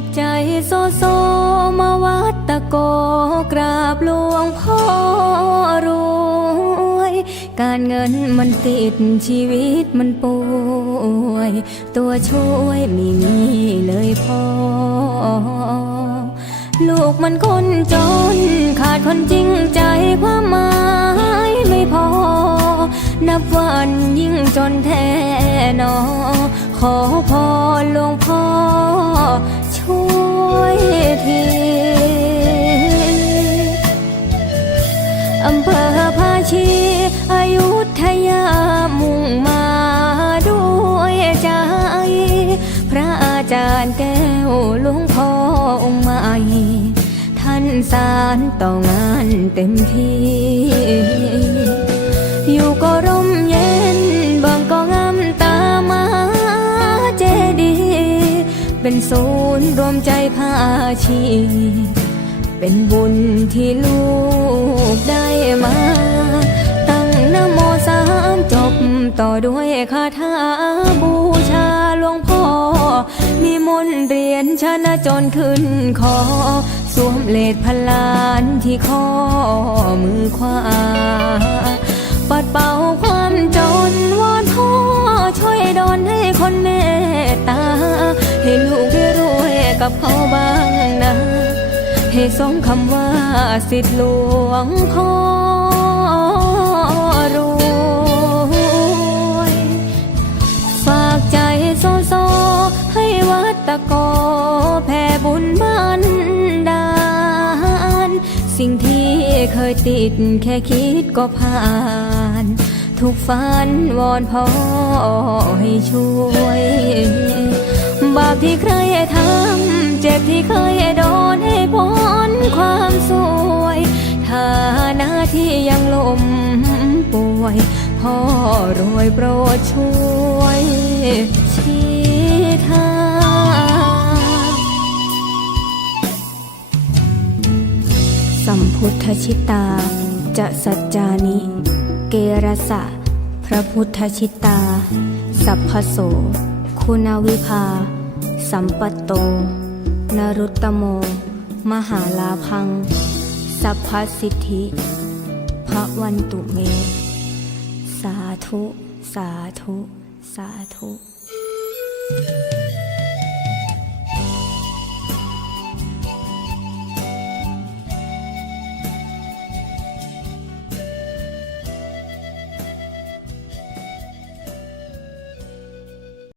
อบใจโซโซมาวัดตะโกกราบหลวงพ่อรวย การเงินมันติดชีวิตมันป่วย ตัวช่วยไม่มีเลยพ่อ ลูกมันคนจน ขาดคนจริงใจความหมายไม่พอ นับวันยิ่งจนแท้นอขอพรหลวงพ่อ ทีอำเภอภาชีอายุทยามุ่งมาด้วยใจ พระอาจารย์แก้วหลวงพ่อองค์ใหม่ท่านสารต่องานเต็มที่ อยู่ก็ร่ม เป็นศูนย์รวมใจภาชีเป็นบุญที่ลูกได้มา ตั้งนโมสามจบต่อด้วยคาถาบูชาหลวงพ่อมีมนต์เรียนชนะจนขึ้นคอสวมเลดพลานที่ข้อมือขวา กับเขาบ้างนะ ให้สมคำว่าสิทธิหลวงพ่อรวยฝากใจโซโซให้วัดตะโกแผ่บุญบันดาล สิ่งที่เคยติดแค่คิดก็ผ่าน ทุกฝันวอนพ่อ เคยโดนให้พ้นความสวยฐานะที่ยังลมป่วย พ่อรวยโปรดช่วยชี้ทางสัมพุทธชิตา จะสัจจานิ เกรสะ พระพุทธชิตา สัพพโส คุณวิภา สัมปัตโต นรุตตโม มหาลาพัง สัพพสิทธิ พระวันตุเม สาธุ สาธุ สาธุ